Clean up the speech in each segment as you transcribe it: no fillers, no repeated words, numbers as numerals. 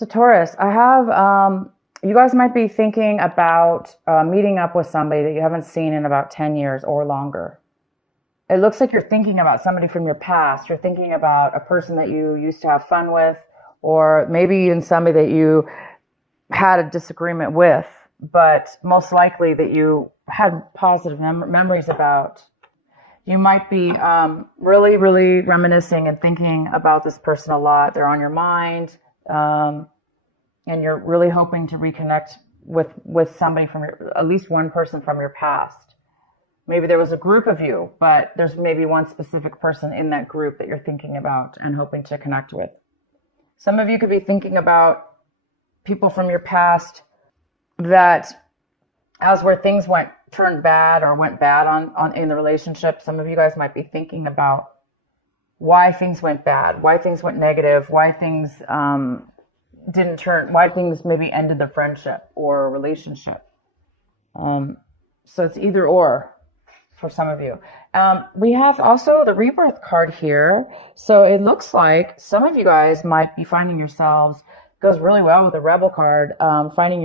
So Taurus, I have, you guys might be thinking about meeting up with somebody that you haven't seen in about 10 years or longer. It looks like you're thinking about somebody from your past. You're thinking about a person that you used to have fun with, or maybe even somebody that you had a disagreement with, but most likely that you had positive memories about. You might be really, really reminiscing and thinking about this person a lot. They're on your mind. And you're really hoping to reconnect with somebody from at least one person from your past. Maybe there was a group of you, but there's maybe one specific person in that group that you're thinking about and hoping to connect with. Some of you could be thinking about people from your past that as where things turned bad or went bad on in the relationship. Some of you guys might be thinking about why things went bad, why things went negative, why things why things maybe ended the friendship or relationship. So it's either or for some of you. We have also the rebirth card here. So it looks like some of you guys might be finding yourselves, goes really well with the rebel card, finding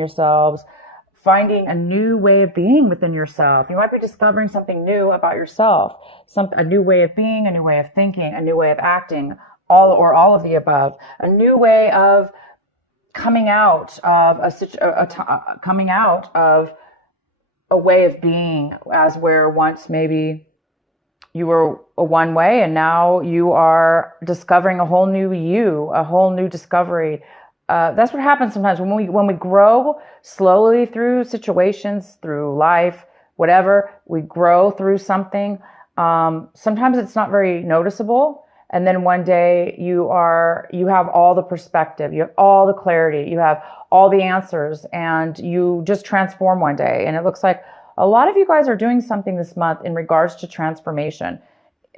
a new way of being within yourself. You might be discovering something new about yourself, a new way of being, a new way of thinking, a new way of acting, all of the above, a new way of coming out of a way of being, as where once maybe you were a one way and now you are discovering a whole new you, a whole new discovery. That's what happens sometimes when we grow slowly through situations, through life, whatever, we grow through something. Sometimes it's not very noticeable. And then one day you have all the perspective, you have all the clarity, you have all the answers, and you just transform one day. And it looks like a lot of you guys are doing something this month in regards to transformation.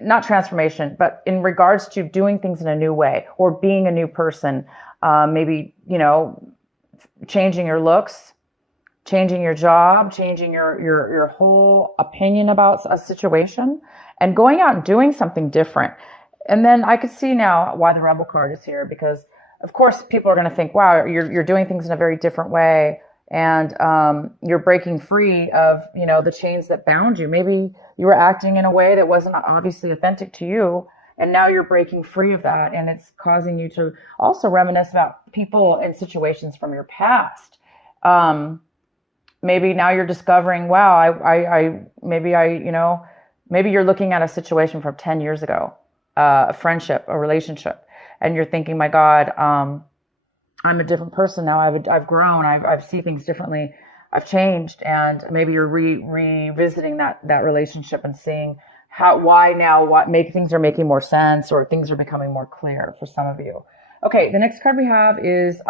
Not transformation, but in regards to doing things in a new way or being a new person. Maybe, changing your looks, changing your job, changing your whole opinion about a situation, and going out and doing something different. And then I could see now why the Rebel card is here, because of course people are going to think, wow, you're doing things in a very different way. And you're breaking free of, the chains that bound you. Maybe you were acting in a way that wasn't obviously authentic to you. And now you're breaking free of that. And it's causing you to also reminisce about people and situations from your past. Maybe now you're discovering, wow, maybe you're looking at a situation from 10 years ago. A friendship, a relationship, and you're thinking, my God, I'm a different person now. I've grown. I've seen things differently. I've changed, and maybe you're revisiting that relationship and seeing things are making more sense, or things are becoming more clear for some of you. Okay, the next card we have is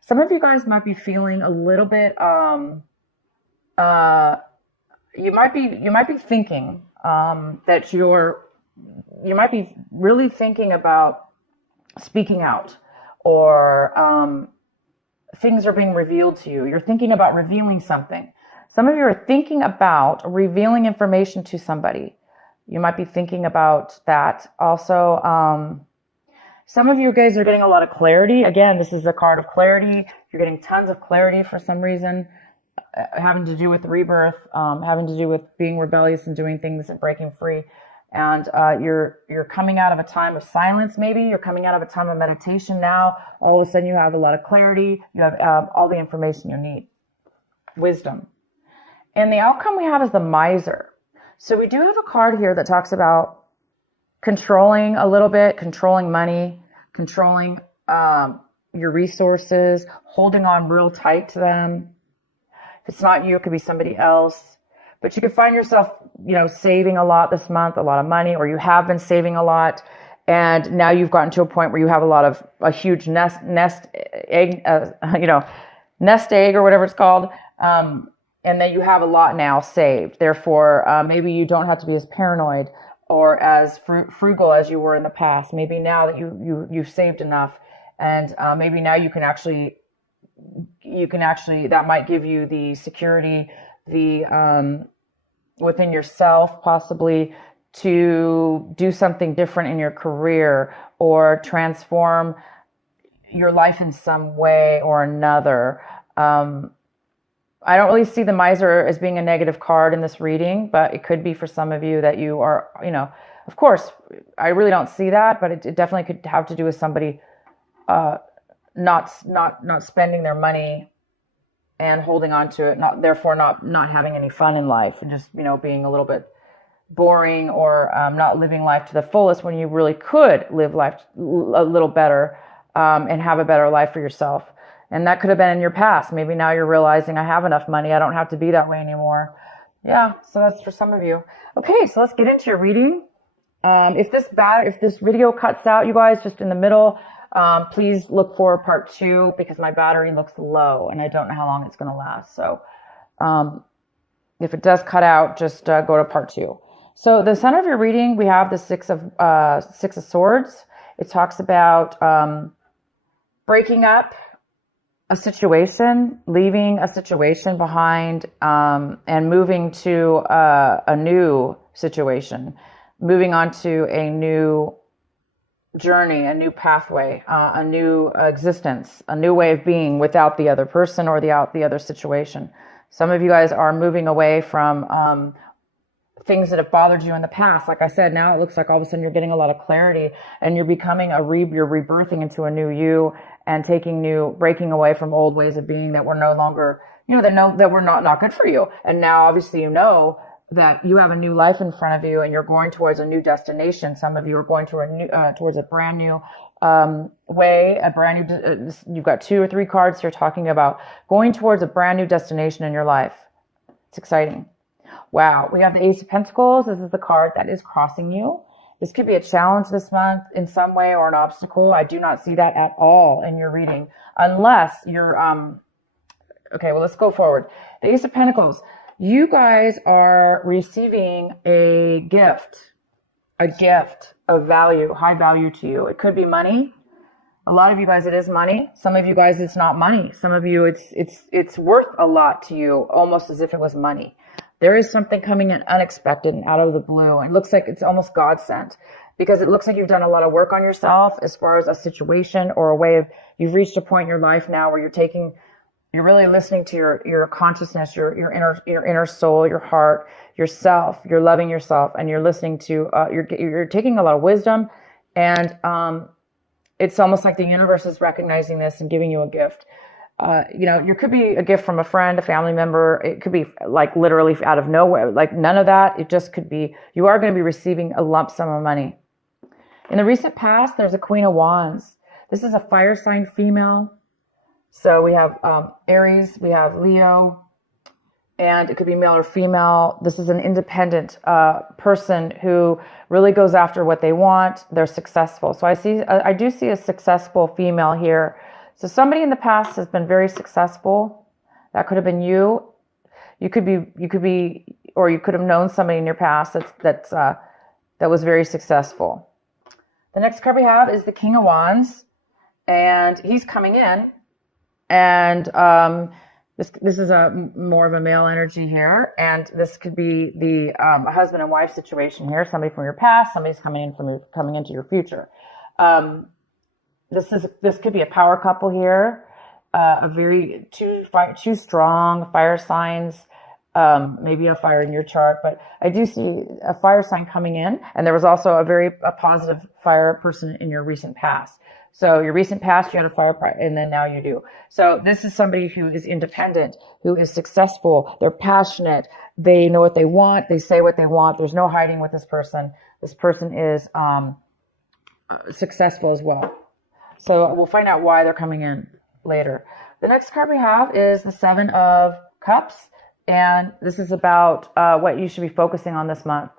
some of you guys might be feeling a little bit. You might be thinking that you might be really thinking about speaking out, or things are being revealed to you. You're thinking about revealing something. Some of you are thinking about revealing information to somebody. You might be thinking about that. Also, some of you guys are getting a lot of clarity. Again, this is a card of clarity. You're getting tons of clarity for some reason, having to do with rebirth, having to do with being rebellious and doing things and breaking free. And you're coming out of a time of silence. Maybe you're coming out of a time of meditation now. All of a sudden you have a lot of clarity. You have all the information you need. Wisdom. And the outcome we have is the miser. So we do have a card here that talks about controlling a little bit, controlling money, controlling your resources, holding on real tight to them. If it's not you, it could be somebody else. But you could find yourself, saving a lot this month, a lot of money, or you have been saving a lot, and now you've gotten to a point where you have a huge nest egg or whatever it's called, and then you have a lot now saved. Therefore, maybe you don't have to be as paranoid or as frugal as you were in the past. Maybe now that you've saved enough, and maybe now you can actually that might give you the security, the within yourself, possibly to do something different in your career, or transform your life in some way or another. I don't really see the miser as being a negative card in this reading, but it could be for some of you that you are, of course, I really don't see that, but it definitely could have to do with somebody not spending their money and holding on to it, therefore not having any fun in life, and just, being a little bit boring, or not living life to the fullest when you really could live life a little better, and have a better life for yourself. And that could have been in your past. Maybe now you're realizing, I have enough money, I don't have to be that way anymore. Yeah, so that's for some of you. Okay, so let's get into your reading. If this video cuts out, you guys, just in the middle, please look for part 2, because my battery looks low and I don't know how long it's going to last. So if it does cut out, just go to part 2. So the center of your reading, we have the Six of Swords. It talks about breaking up a situation, leaving a situation behind, and moving to a new situation, moving on to a new journey, a new pathway, a new existence, a new way of being without the other person or the other situation. Some of you guys are moving away from things that have bothered you in the past. Like I said, now it looks like all of a sudden you're getting a lot of clarity, and you're becoming you're rebirthing into a new you, and breaking away from old ways of being that were no longer, that were not good for you. And now obviously that you have a new life in front of you, and you're going towards a new destination. Some of you are going towards a brand new way, you've got 2 or 3 cards here talking about going towards a brand new destination in your life. It's exciting. Wow. We have the Ace of Pentacles. This is the card that is crossing you. This could be a challenge this month in some way, or an obstacle. I do not see that at all in your reading, unless you're, okay, well, let's go forward. The Ace of Pentacles. You guys are receiving a gift of value, high value to you. It could be money. A lot of you guys, it is money. Some of you guys, it's not money. Some of you, it's worth a lot to you, almost as if it was money. There is something coming in unexpected and out of the blue. It looks like it's almost God sent, because it looks like you've done a lot of work on yourself as far as a situation or a way of, you've reached a point in your life now where you're really listening to your consciousness, your inner soul, your heart, yourself. You're loving yourself, and you're listening to, you're taking a lot of wisdom, and it's almost like the universe is recognizing this and giving you a gift. It could be a gift from a friend, a family member. It could be like literally out of nowhere, like none of that. It just could be, you are going to be receiving a lump sum of money. In the recent past, there's a Queen of Wands. This is a fire sign female. So we have Aries, we have Leo, and it could be male or female. This is an independent person who really goes after what they want. They're successful. So I do see a successful female here. So somebody in the past has been very successful. That could have been you. You could be, or you could have known somebody in your past that was very successful. The next card we have is the King of Wands, and he's coming in, and this is more of a male energy here, and this could be the husband and wife situation here. Somebody from your past, somebody's coming into your future. This could be a power couple here, two strong fire signs, maybe a fire in your chart, but I do see a fire sign coming in, and there was also a positive fire person in your recent past. So your recent past, you had a fire, and then now you do. So this is somebody who is independent, who is successful. They're passionate. They know what they want. They say what they want. There's no hiding with this person. This person is successful as well. So we'll find out why they're coming in later. The next card we have is the Seven of Cups, and this is about what you should be focusing on this month.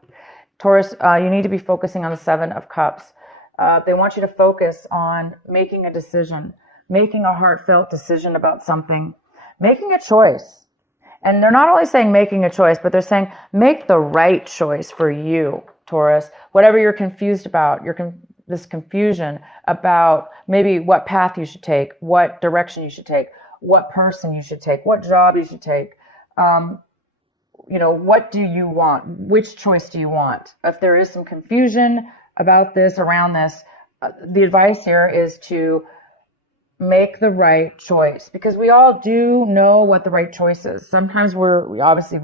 Taurus, you need to be focusing on the Seven of Cups. They want you to focus on making a decision, making a heartfelt decision about something, making a choice. And they're not only saying making a choice, but they're saying make the right choice for you, Taurus. Whatever you're confused about, this confusion about maybe what path you should take, what direction you should take, what person you should take, what job you should take. What do you want? Which choice do you want? If there is some confusion about this, around this, the advice here is to make the right choice, because we all do know what the right choice is. Sometimes we obviously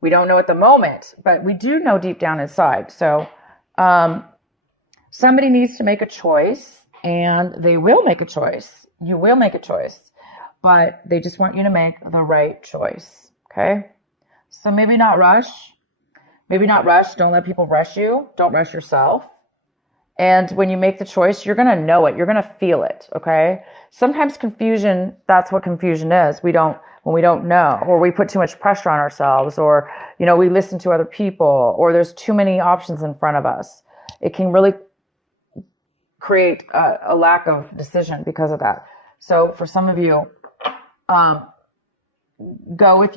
we don't know at the moment, but we do know deep down inside. So somebody needs to make a choice, and they will make a choice. You will make a choice, but they just want you to make the right choice. Okay. So maybe not rush. Maybe not rush. Don't let people rush you. Don't rush yourself. And when you make the choice, you're going to know it. You're going to feel it. Okay. Sometimes confusion, that's what confusion is. When we don't know, or we put too much pressure on ourselves, or, we listen to other people, or there's too many options in front of us. It can really create a lack of decision because of that. So for some of you, go with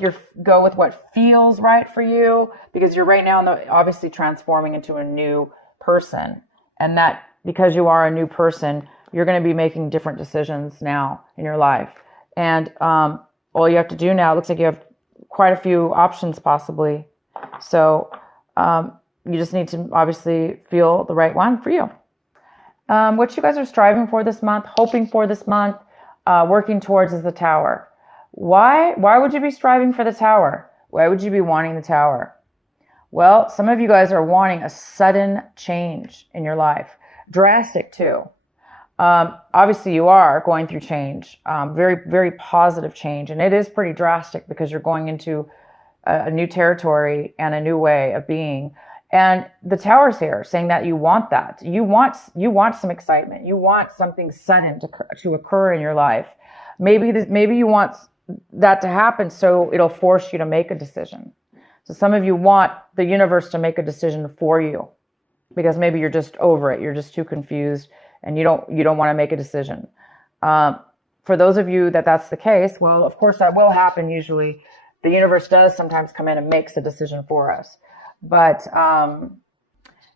what feels right for you, because you're right now obviously transforming into a new person. And that, because you are a new person, you're going to be making different decisions now in your life. And all you have to do now, it looks like you have quite a few options possibly. So you just need to obviously feel the right one for you. What you guys are striving for this month, hoping for this month, working towards is the Tower. Why would you be striving for the Tower? Why would you be wanting the Tower? Well, some of you guys are wanting a sudden change in your life. Drastic too. Obviously you are going through change, very, very positive change. And it is pretty drastic because you're going into a new territory and a new way of being. And the Tower's here saying that you want that. You want some excitement. You want something sudden to occur in your life. Maybe you want that to happen, so it'll force you to make a decision. So some of you want the universe to make a decision for you, because maybe you're just over it. You're just too confused, and you don't want to make a decision. For those of you that's the case, well, of course that will happen usually. The universe does sometimes come in and makes a decision for us. But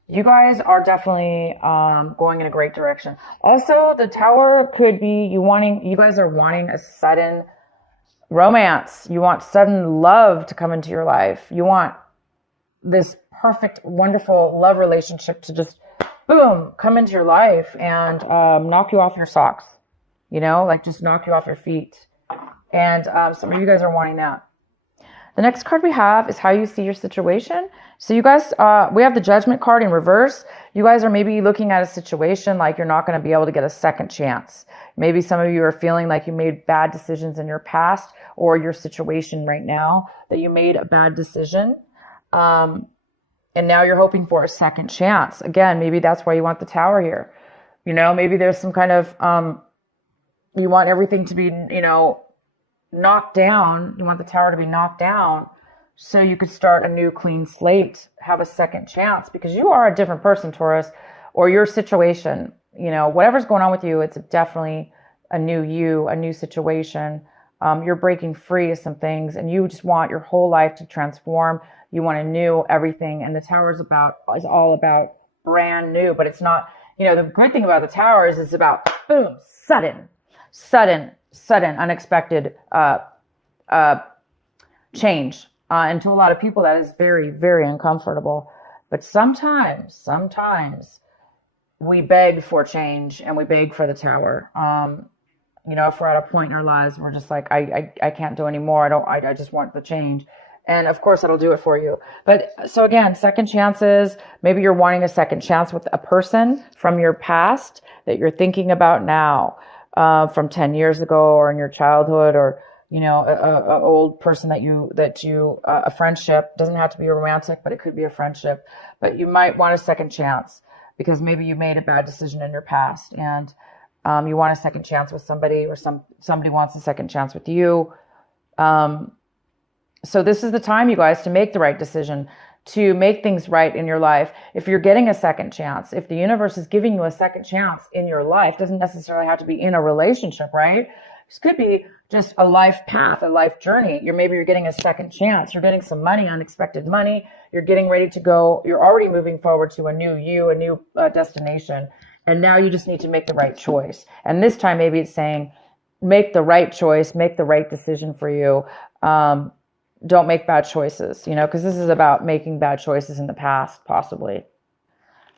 you guys are definitely going in a great direction. Also, the Tower could be you guys are wanting a sudden romance. You want sudden love to come into your life. You want this perfect, wonderful love relationship to just, boom, come into your life and knock you off your socks. Just knock you off your feet. And some of you guys are wanting that. The next card we have is how you see your situation. So you guys, we have the Judgment card in reverse. You guys are maybe looking at a situation like you're not going to be able to get a second chance. Maybe some of you are feeling like you made bad decisions in your past, or your situation right now, that you made a bad decision. And now you're hoping for a second chance. Again, maybe that's why you want the Tower here. Maybe there's some kind of, you want everything to be, knocked down. You want the Tower to be knocked down so you could start a new clean slate, have a second chance, because you are a different person, Taurus, or your situation, whatever's going on with you, it's definitely a new you, a new situation. You're breaking free of some things, and you just want your whole life to transform. You want a new everything. And the Tower is all about brand new, but it's not, the good thing about the Tower is it's about boom, sudden, unexpected change. And to a lot of people, that is very, very uncomfortable. But sometimes we beg for change, and we beg for the Tower. If we're at a point in our lives, we're just like, I can't do anymore. I just want the change. And of course, that'll do it for you. But so again, second chances. Maybe you're wanting a second chance with a person from your past that you're thinking about now. From 10 years ago, or in your childhood, or, a old person a friendship. Doesn't have to be a romantic, but it could be a friendship. But you might want a second chance because maybe you made a bad decision in your past, and you want a second chance with somebody, or somebody wants a second chance with you. So this is the time, you guys, to make the right decision, to make things right in your life. If you're getting a second chance, if the universe is giving you a second chance in your life, doesn't necessarily have to be in a relationship, right? This could be just a life path, a life journey. Maybe you're getting a second chance. You're getting some money, unexpected money. You're getting ready to go. You're already moving forward to a new you, a new destination. And now you just need to make the right choice. And this time, maybe it's saying, make the right choice, make the right decision for you. Don't make bad choices, because this is about making bad choices in the past, possibly.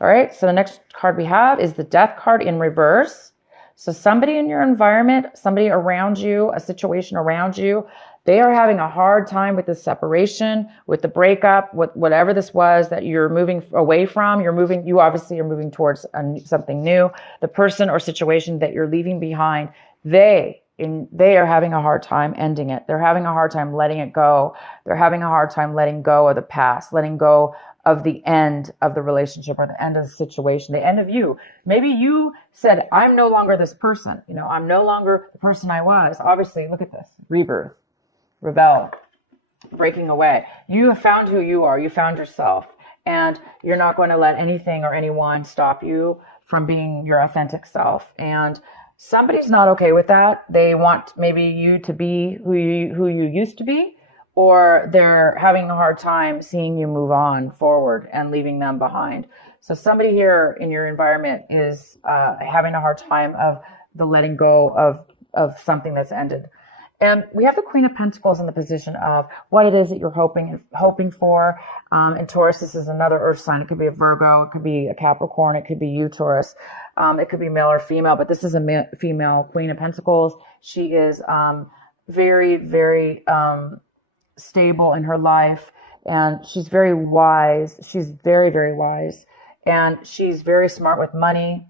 All right. So the next card we have is the Death card in reverse. So somebody in your environment, somebody around you, a situation around you, they are having a hard time with the separation, with the breakup, with whatever this was that you're moving away from. You obviously are moving towards something new. The person or situation that you're leaving behind, they are having a hard time ending it. They're having a hard time letting it go. They're having a hard time letting go of the past, letting go of the end of the relationship or the end of the situation, the end of you. Maybe you said, I'm no longer this person. I'm no longer the person I was. Obviously, look at this. Rebirth, rebel, breaking away. You have found who you are. You found yourself. And you're not going to let anything or anyone stop you from being your authentic self. And somebody's not okay with that. They want maybe you to be who you used to be, or they're having a hard time seeing you move on forward and leaving them behind. So somebody here in your environment is having a hard time of the letting go of something that's ended. And we have the Queen of Pentacles in the position of what it is that you're hoping for. And Taurus, this is another earth sign. It could be a Virgo. It could be a Capricorn. It could be you, Taurus. It could be male or female, but this is a female Queen of Pentacles. She is very, very stable in her life, and she's very wise. She's very, very wise, and she's very smart with money.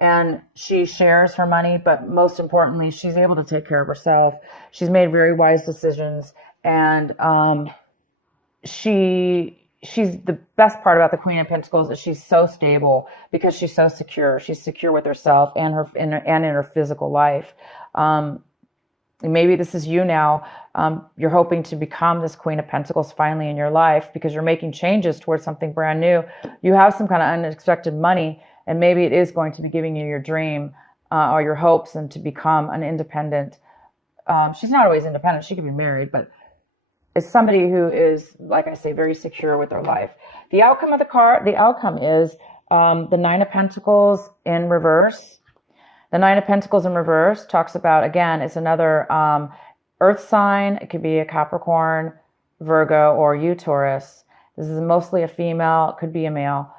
And she shares her money, but most importantly, she's able to take care of herself. She's made very wise decisions, and she's the best part about the Queen of Pentacles is she's so stable because she's so secure. She's secure with herself and in her physical life. Maybe this is you now. You're hoping to become this Queen of Pentacles finally in your life because you're making changes towards something brand new. You have some kind of unexpected money, and maybe it is going to be giving you your dream or your hopes and to become an independent. She's not always independent. She could be married, but it's somebody who is, like I say, very secure with their life. The outcome of the outcome is the Nine of Pentacles in reverse. The Nine of Pentacles in reverse talks about, again, it's another earth sign. It could be a Capricorn, Virgo, or you, Taurus. This is mostly a female. It could be a male.